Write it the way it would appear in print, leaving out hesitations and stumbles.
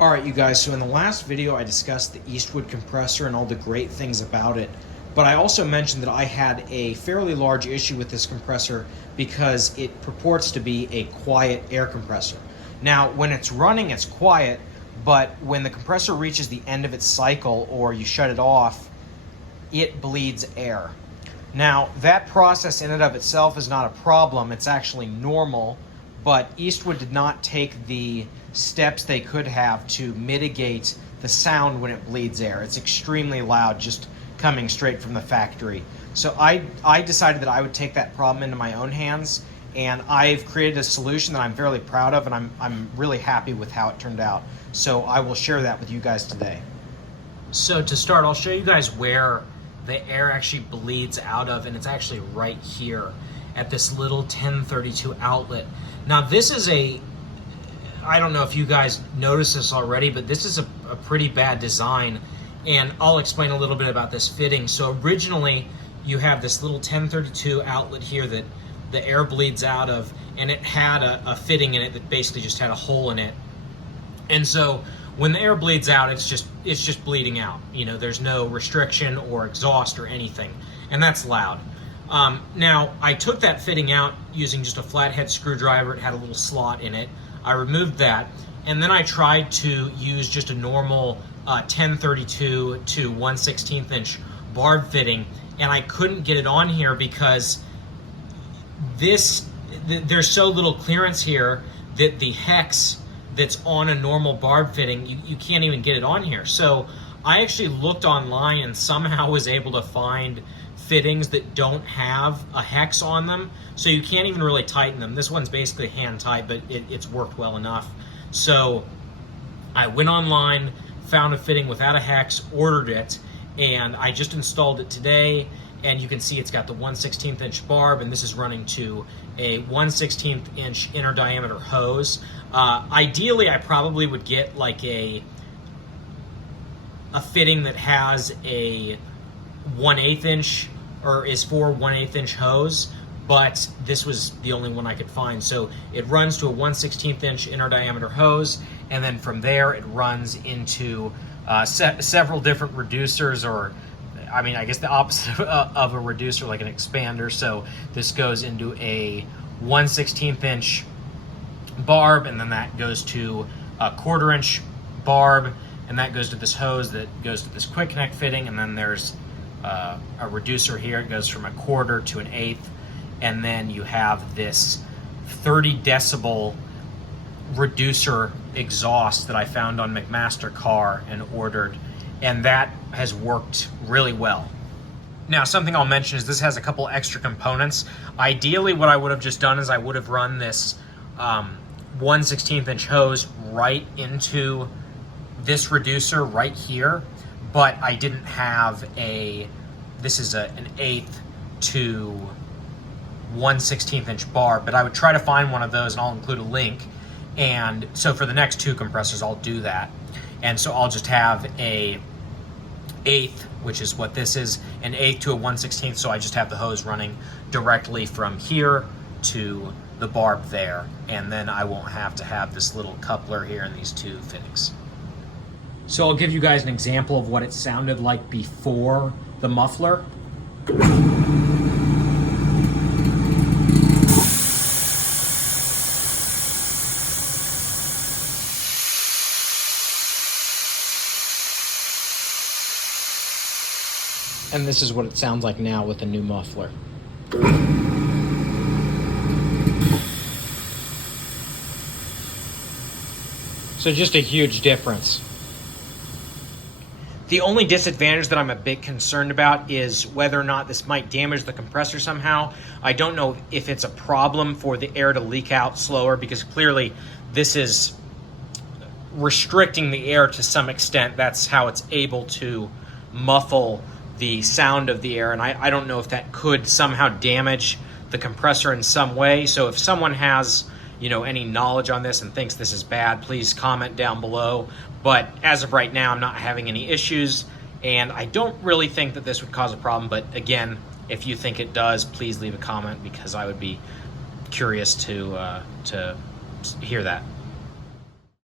Alright you guys, so in the last video I discussed the Eastwood compressor and all the great things about it, but I also mentioned that I had a fairly large issue with this compressor because it purports to be a quiet air compressor. Now when it's running it's quiet, but when the compressor reaches the end of its cycle or you shut it off, it bleeds air. Now that process in and of itself is not a problem, it's actually normal, but Eastwood did not take the steps they could have to mitigate the sound when it bleeds air. It's extremely loud just coming straight from the factory. So I decided that I would take that problem into my own hands, and I've created a solution that I'm fairly proud of, and I'm really happy with how it turned out. So I will share that with you guys today. So to start, I'll show you guys where the air actually bleeds out of, and it's actually right here at this little 1032 outlet. Now this is I don't know if you guys noticed this already, but this is a pretty bad design, and I'll explain a little bit about this fitting. So originally you have this little 1032 outlet here that the air bleeds out of, and it had a fitting in it that basically just had a hole in it. And so when the air bleeds out, it's just bleeding out. You know, there's no restriction or exhaust or anything, and that's loud. Now I took that fitting out using just a flathead screwdriver. It had a little slot in it. I removed that, and then I tried to use just a normal 1032 to 1/16 inch Barb fitting, and I couldn't get it on here because there's so little clearance here that the hex that's on a normal Barb fitting, you can't even get it on here. So I actually looked online and somehow was able to find fittings that don't have a hex on them, so you can't even really tighten them. This one's basically hand tight, but it's worked well enough. So I went online, found a fitting without a hex, ordered it, and I just installed it today. And you can see it's got the 1/16 inch Barb, and this is running to a 1/16 inch inner diameter hose. Ideally I probably would get like a fitting that has a 1/8 inch or is for 1/8 inch hose, but this was the only one I could find. So it runs to a 1/16 inch inner diameter hose, and then from there it runs into several different reducers, or I mean, I guess the opposite of a reducer, like an expander. So this goes into a 1/16 inch Barb, and then that goes to a 1/4 inch Barb, and that goes to this hose that goes to this quick connect fitting, and then there's a reducer here. It goes from a 1/4 to an 1/8, and then you have this 30 decibel reducer exhaust that I found on McMaster Car and ordered, and that has worked really well. Now something I'll mention is this has a couple extra components. Ideally what I would have just done is I would have run this 1/16 inch hose right into this reducer right here, but I didn't have this is an 1/8 to 1/16 inch Barb, but I would try to find one of those, and I'll include a link. And so for the next two compressors I'll do that, and so I'll just have a 1/8, which is what this is, an 1/8 to a 1/16, so I just have the hose running directly from here to the Barb there, and then I won't have to have this little coupler here and these two fittings. So I'll give you guys an example of what it sounded like before the muffler. And this is what it sounds like now with the new muffler. So just a huge difference. The only disadvantage that I'm a bit concerned about is whether or not this might damage the compressor somehow. I don't know if it's a problem for the air to leak out slower, because clearly this is restricting the air to some extent. That's how it's able to muffle the sound of the air, and I don't know if that could somehow damage the compressor in some way. So if someone has, you know, any knowledge on this and thinks this is bad, please comment down below. But as of right now, I'm not having any issues, and I don't really think that this would cause a problem. But again, if you think it does, please leave a comment, because I would be curious to hear that.